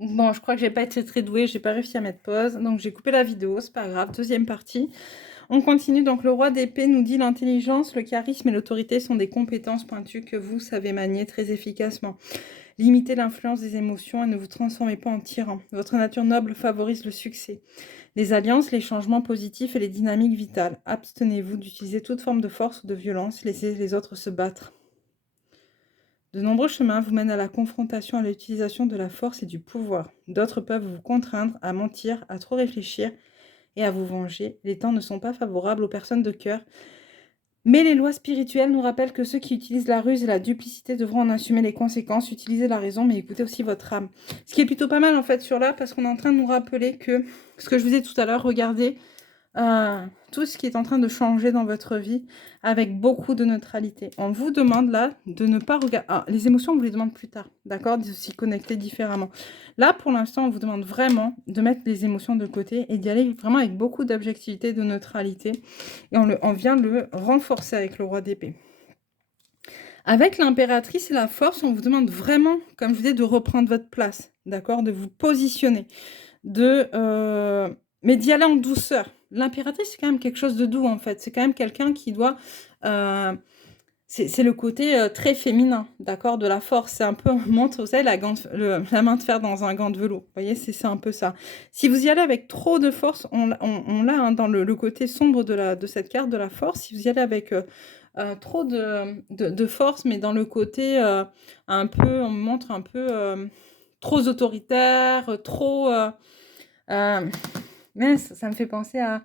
Bon, je crois que j'ai pas été très douée, j'ai pas réussi à mettre pause, donc j'ai coupé la vidéo, c'est pas grave. Deuxième partie. On continue, donc le roi d'épée nous dit l'intelligence, le charisme et l'autorité sont des compétences pointues que vous savez manier très efficacement. Limitez l'influence des émotions et ne vous transformez pas en tyran. Votre nature noble favorise le succès. Les alliances, les changements positifs et les dynamiques vitales. Abstenez-vous d'utiliser toute forme de force ou de violence, laissez les autres se battre. De nombreux chemins vous mènent à la confrontation, à l'utilisation de la force et du pouvoir. D'autres peuvent vous contraindre à mentir, à trop réfléchir et à vous venger. Les temps ne sont pas favorables aux personnes de cœur, mais les lois spirituelles nous rappellent que ceux qui utilisent la ruse et la duplicité devront en assumer les conséquences. Utilisez la raison, mais écoutez aussi votre âme. Ce qui est plutôt pas mal en fait sur là, parce qu'on est en train de nous rappeler que, ce que je vous ai tout à l'heure, regardez, tout ce qui est en train de changer dans votre vie avec beaucoup de neutralité. On vous demande là de ne pas regarder... les émotions, on vous les demande plus tard, d'accord? De s'y connecter différemment. Là, pour l'instant, on vous demande vraiment de mettre les émotions de côté et d'y aller vraiment avec beaucoup d'objectivité, de neutralité. Et on vient le renforcer avec le roi d'épée. Avec l'impératrice et la force, on vous demande vraiment, comme je vous disais, de reprendre votre place, d'accord? De vous positionner, mais d'y aller en douceur. L'impératrice, c'est quand même quelque chose de doux, en fait. C'est quand même quelqu'un qui doit... c'est le côté très féminin, d'accord, de la force. C'est un peu, on montre, vous savez, la main de fer dans un gant de velours. Vous voyez, c'est un peu ça. Si vous y allez avec trop de force, on l'a hein, dans le côté sombre de cette carte de la force. Si vous y allez avec trop de force, mais dans le côté un peu, on me montre un peu trop autoritaire, trop... mince, ça me fait penser à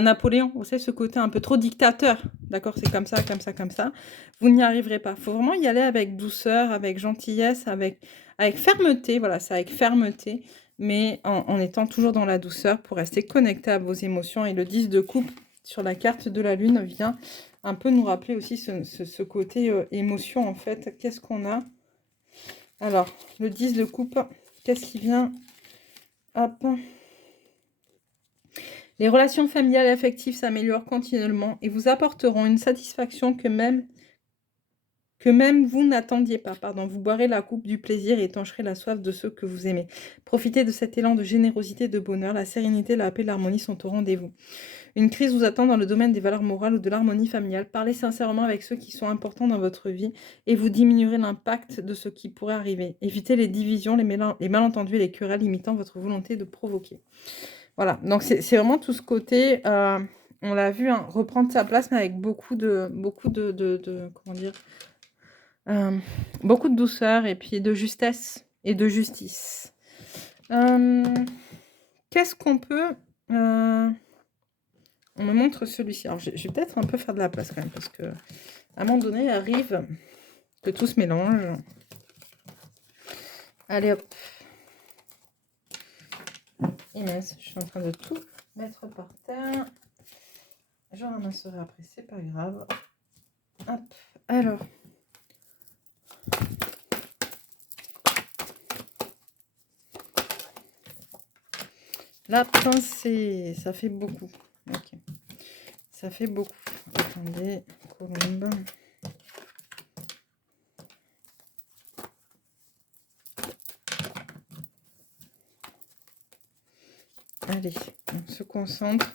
Napoléon, vous savez, ce côté un peu trop dictateur. D'accord, c'est comme ça, comme ça, comme ça. Vous n'y arriverez pas. Il faut vraiment y aller avec douceur, avec gentillesse, avec fermeté. Voilà, c'est avec fermeté, mais en étant toujours dans la douceur pour rester connecté à vos émotions. Et le 10 de coupe sur la carte de la lune vient un peu nous rappeler aussi ce côté émotion, en fait. Qu'est-ce qu'on a? Alors, le 10 de coupe, qu'est-ce qui vient? Hop. Les relations familiales et affectives s'améliorent continuellement et vous apporteront une satisfaction que même vous n'attendiez pas. Pardon. Vous boirez la coupe du plaisir et étancherez la soif de ceux que vous aimez. Profitez de cet élan de générosité et de bonheur. La sérénité, la paix et l'harmonie sont au rendez-vous. Une crise vous attend dans le domaine des valeurs morales ou de l'harmonie familiale. Parlez sincèrement avec ceux qui sont importants dans votre vie et vous diminuerez l'impact de ce qui pourrait arriver. Évitez les divisions, les malentendus et les querelles limitant votre volonté de provoquer. Voilà, donc c'est vraiment tout ce côté, on l'a vu, hein, reprendre sa place, mais avec beaucoup de comment dire? Beaucoup de douceur et puis de justesse et de justice. Qu'est-ce qu'on peut, on me montre celui-ci. Alors je vais peut-être un peu faire de la place quand même parce qu'à un moment donné, il arrive que tout se mélange. Allez hop. Et mince, je suis en train de tout mettre par terre. Je ramasserai après, c'est pas grave. Hop, alors. La pincée, ça fait beaucoup. Ok. Ça fait beaucoup. Attendez, colombe. Allez, on se concentre.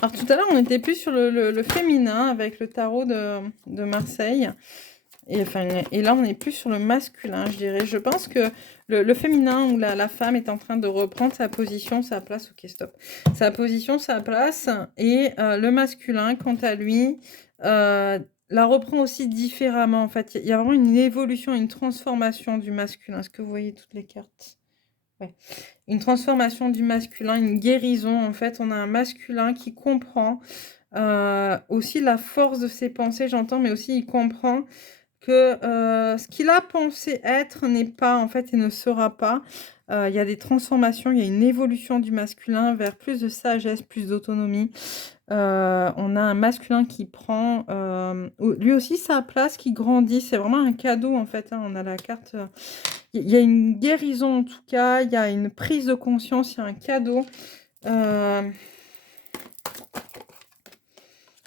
Alors tout à l'heure, on était plus sur le féminin avec le tarot de Marseille. Et là, on est plus sur le masculin, je dirais. Je pense que le féminin où la femme est en train de reprendre sa position, sa place. Ok, stop. Sa position, sa place. Et le masculin, quant à lui, la reprend aussi différemment. En fait, il y a vraiment une évolution, une transformation du masculin. Est-ce que vous voyez toutes les cartes? Ouais. Une transformation du masculin, une guérison. En fait, on a un masculin qui comprend aussi la force de ses pensées, j'entends, mais aussi il comprend que ce qu'il a pensé être n'est pas, en fait, et ne sera pas. Il y a des transformations, il y a une évolution du masculin vers plus de sagesse, plus d'autonomie. On a un masculin qui prend lui aussi sa place, qui grandit. C'est vraiment un cadeau, en fait. Hein. On a la carte Il y a une guérison en tout cas, il y a une prise de conscience, il y a un cadeau.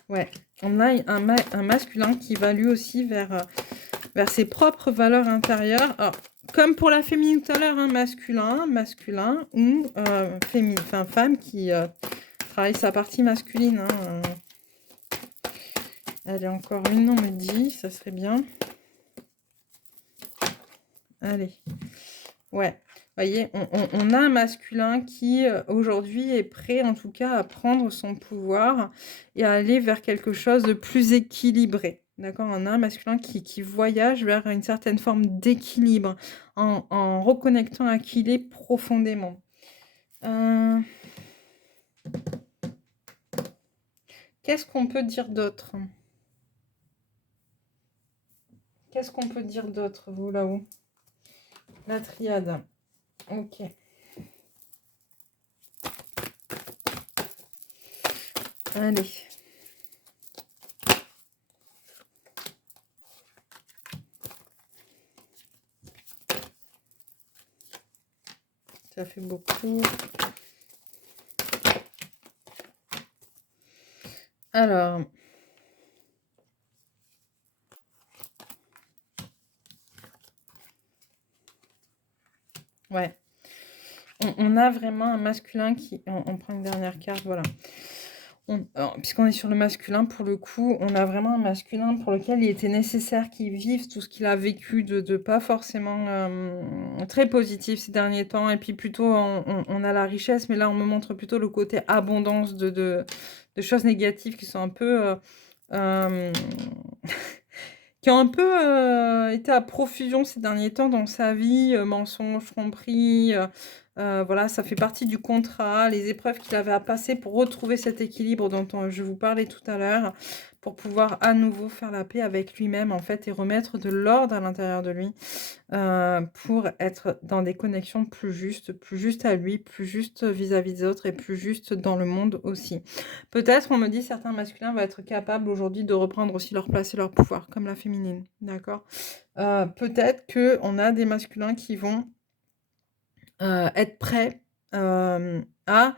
Ouais, on a un masculin qui va lui aussi vers ses propres valeurs intérieures. Alors, comme pour la féminine tout à l'heure, hein, masculin ou enfin, femme qui travaille sa partie masculine. Hein, Allez, encore une, on me dit, ça serait bien. Allez, ouais. Vous voyez, on a un masculin qui, aujourd'hui, est prêt, en tout cas, à prendre son pouvoir et à aller vers quelque chose de plus équilibré. D'accord? On a un masculin qui voyage vers une certaine forme d'équilibre en reconnectant à qui il est profondément. Qu'est-ce qu'on peut dire d'autre? Qu'est-ce qu'on peut dire d'autre, vous, là-haut? La triade. Ok. Allez. Ça fait beaucoup. Alors. Ouais. On a vraiment un masculin qui... On prend une dernière carte, voilà. Puisqu'on est sur le masculin, pour le coup, on a vraiment un masculin pour lequel il était nécessaire qu'il vive tout ce qu'il a vécu de pas forcément très positif ces derniers temps. Et puis plutôt, on a la richesse, mais là, on me montre plutôt le côté abondance de choses négatives qui sont un peu... qui ont un peu été à profusion ces derniers temps dans sa vie, mensonges, tromperies, voilà, ça fait partie du contrat, les épreuves qu'il avait à passer pour retrouver cet équilibre dont je vous parlais tout à l'heure, pour pouvoir à nouveau faire la paix avec lui-même, en fait, et remettre de l'ordre à l'intérieur de lui, pour être dans des connexions plus justes à lui, plus justes vis-à-vis des autres et plus justes dans le monde aussi. Peut-être, on me dit, certains masculins vont être capables aujourd'hui de reprendre aussi leur place et leur pouvoir, comme la féminine, d'accord? Peut-être qu'on a des masculins qui vont être prêts à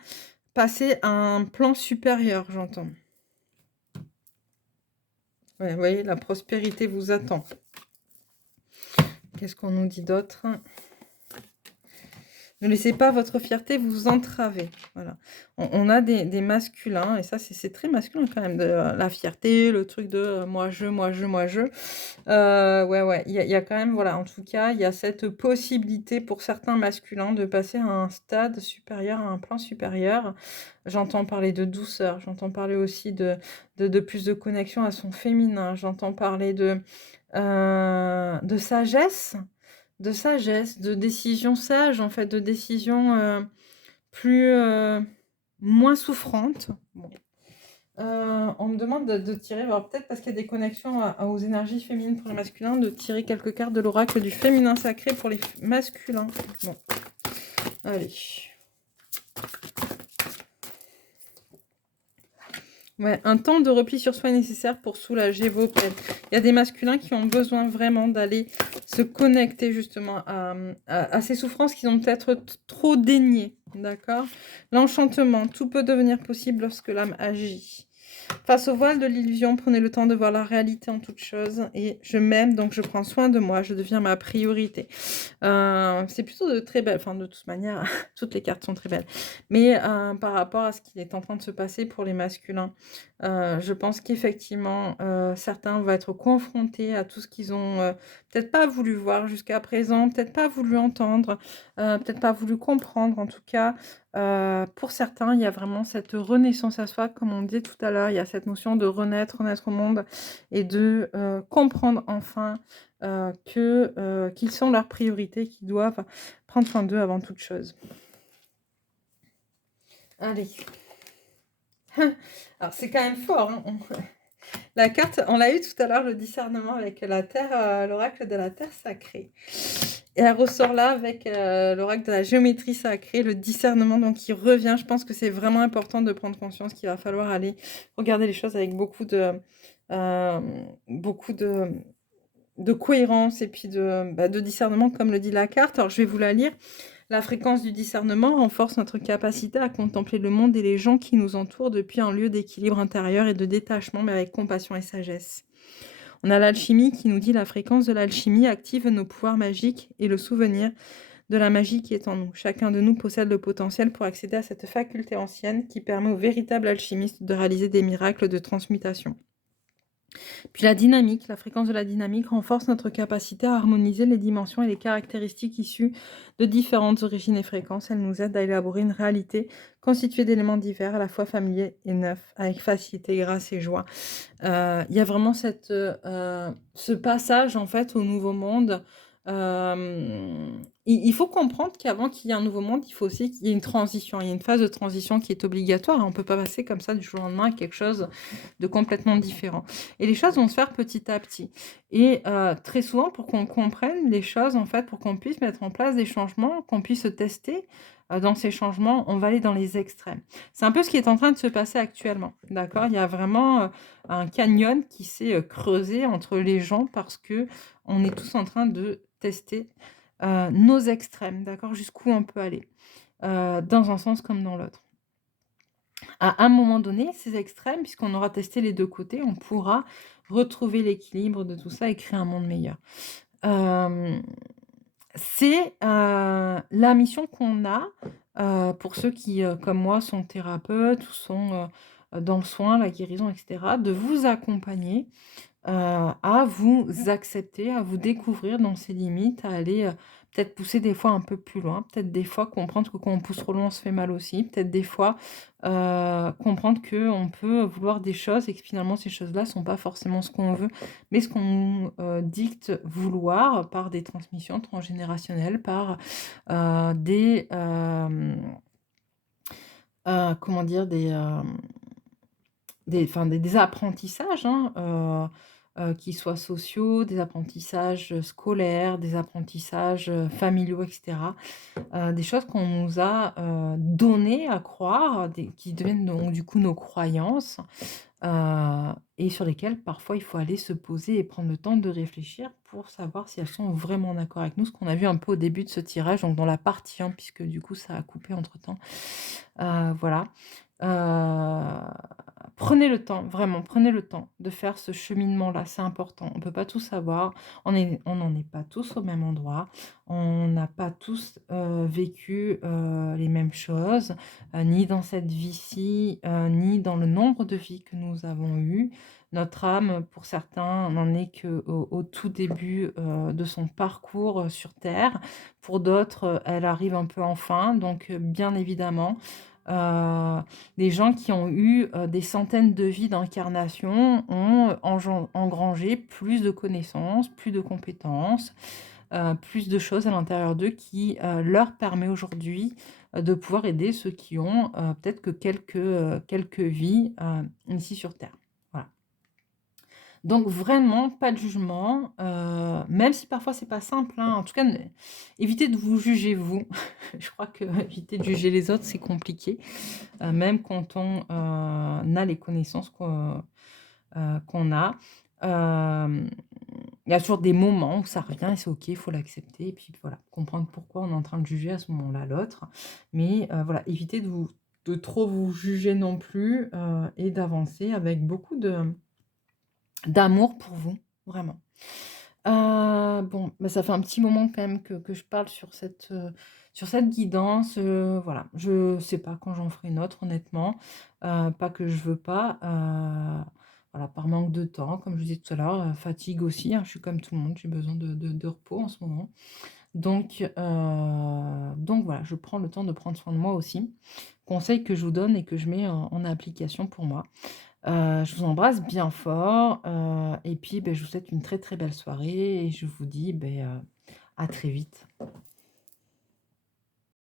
passer à un plan supérieur, j'entends. Ouais, vous voyez, la prospérité vous attend. Qu'est-ce qu'on nous dit d'autre? Ne laissez pas votre fierté vous entraver. Voilà. On a des masculins, et ça, c'est très masculin quand même, de la fierté, le truc de moi, je, moi, je, moi, je. Ouais, il y a quand même, voilà, en tout cas, il y a cette possibilité pour certains masculins de passer à un stade supérieur, à un plan supérieur. J'entends parler de douceur, j'entends parler aussi de plus de connexion à son féminin, j'entends parler de sagesse, de décisions sages, en fait, de décisions plus, moins souffrantes. Bon. On me demande de tirer, alors peut-être parce qu'il y a des connexions aux énergies féminines pour les masculins, de tirer quelques cartes de l'oracle du féminin sacré pour les masculins. Bon, allez. Ouais, un temps de repli sur soi est nécessaire pour soulager vos peines. Il y a des masculins qui ont besoin vraiment d'aller se connecter justement à ces souffrances qu'ils ont peut-être trop déniées, d'accord? L'enchantement, tout peut devenir possible lorsque l'âme agit. Face au voile de l'illusion, prenez le temps de voir la réalité en toute chose. Et je m'aime, donc je prends soin de moi, je deviens ma priorité. C'est plutôt de très belles, enfin de toute manière, toutes les cartes sont très belles. Mais par rapport à ce qui est en train de se passer pour les masculins, je pense qu'effectivement, certains vont être confrontés à tout ce qu'ils ont peut-être pas voulu voir jusqu'à présent, peut-être pas voulu entendre, peut-être pas voulu comprendre. En tout cas, pour certains, il y a vraiment cette renaissance à soi, comme on disait tout à l'heure, il y a cette notion de renaître au monde et de comprendre enfin qu'ils sont leur priorité, qu'ils doivent prendre soin d'eux avant toute chose. Allez. Alors, c'est quand même fort. Hein. La carte, on l'a eu tout à l'heure, le discernement avec la terre, l'oracle de la terre sacrée. Et elle ressort là avec l'oracle de la géométrie sacrée, le discernement, donc il revient. Je pense que c'est vraiment important de prendre conscience qu'il va falloir aller regarder les choses avec beaucoup de de cohérence et puis de discernement, comme le dit la carte. Alors, je vais vous la lire. La fréquence du discernement renforce notre capacité à contempler le monde et les gens qui nous entourent depuis un lieu d'équilibre intérieur et de détachement, mais avec compassion et sagesse. On a l'alchimie qui nous dit la fréquence de l'alchimie active nos pouvoirs magiques et le souvenir de la magie qui est en nous. Chacun de nous possède le potentiel pour accéder à cette faculté ancienne qui permet aux véritables alchimistes de réaliser des miracles de transmutation. Puis la dynamique, la fréquence de la dynamique renforce notre capacité à harmoniser les dimensions et les caractéristiques issues de différentes origines et fréquences. Elle nous aide à élaborer une réalité constituée d'éléments divers, à la fois familiers et neufs, avec facilité, grâce et joie. Il y a vraiment ce passage en fait au nouveau monde. Il faut comprendre qu'avant qu'il y ait un nouveau monde, il faut aussi qu'il y ait une transition. Il y a une phase de transition qui est obligatoire. On ne peut pas passer comme ça du jour au lendemain à quelque chose de complètement différent. Et les choses vont se faire petit à petit. Et très souvent, pour qu'on comprenne les choses, en fait, pour qu'on puisse mettre en place des changements, qu'on puisse se tester dans ces changements, on va aller dans les extrêmes. C'est un peu ce qui est en train de se passer actuellement. D'accord ? Il y a vraiment un canyon qui s'est creusé entre les gens parce que on est tous en train de tester nos extrêmes, d'accord, jusqu'où on peut aller, dans un sens comme dans l'autre. À un moment donné, ces extrêmes, puisqu'on aura testé les deux côtés, on pourra retrouver l'équilibre de tout ça et créer un monde meilleur. C'est la mission qu'on a pour ceux qui, comme moi, sont thérapeutes ou sont dans le soin, la guérison, etc., de vous accompagner à vous accepter, à vous découvrir dans ces limites, à aller, peut-être pousser des fois un peu plus loin, peut-être des fois comprendre que quand on pousse trop loin, on se fait mal aussi, peut-être des fois, comprendre qu'on peut vouloir des choses et que finalement ces choses-là ne sont pas forcément ce qu'on veut, mais ce qu'on nous, dicte vouloir par des transmissions transgénérationnelles, par, des, comment dire? Des apprentissages, hein, qui soient sociaux, des apprentissages scolaires, des apprentissages familiaux, et cetera. Des choses qu'on nous a données à croire, qui deviennent donc du coup nos croyances, et sur lesquelles parfois il faut aller se poser et prendre le temps de réfléchir pour savoir si elles sont vraiment d'accord avec nous. Ce qu'on a vu un peu au début de ce tirage, donc dans la partie 1, puisque du coup ça a coupé entre-temps. Voilà. Heu, Prenez le temps, vraiment, prenez le temps de faire ce cheminement-là, c'est important. On ne peut pas tout savoir, on n'en est pas tous au même endroit, on n'a pas tous, vécu, les mêmes choses, ni dans cette vie-ci, ni dans le nombre de vies que nous avons eues. Notre âme, pour certains, n'en est qu'au tout début, de son parcours, sur terre. Pour d'autres, elle arrive un peu en fin, donc bien évidemment, Heu, les gens qui ont eu, des centaines de vies d'incarnation ont, engrangé plus de connaissances, plus de compétences, plus de choses à l'intérieur d'eux qui, leur permet aujourd'hui, de pouvoir aider ceux qui ont, peut-être que quelques vies, ici sur terre. Voilà. Donc vraiment, pas de jugement, même si parfois c'est pas simple, hein. En tout cas, ne évitez de vous juger vous. Je crois que éviter de juger les autres, c'est compliqué, même quand on, a les connaissances qu'on a. Hem, il y a toujours des moments où ça revient et c'est OK, il faut l'accepter et puis voilà, comprendre pourquoi on est en train de juger à ce moment-là l'autre. Mais, voilà, évitez de trop vous juger non plus, et d'avancer avec beaucoup d'amour pour vous, vraiment. Bon, bah, ça fait un petit moment quand même que je parle sur cette guidance, voilà. Je sais pas quand j'en ferai une autre honnêtement, pas que je veux pas, voilà, par manque de temps, comme je vous disais tout à l'heure, fatigue aussi, hein, je suis comme tout le monde, j'ai besoin de repos en ce moment. Donc voilà, je prends le temps de prendre soin de moi aussi. Conseil que je vous donne et que je mets en application pour moi. Je vous embrasse bien fort, et puis, beh, je vous souhaite une très, très belle soirée et je vous dis, beh, à très vite.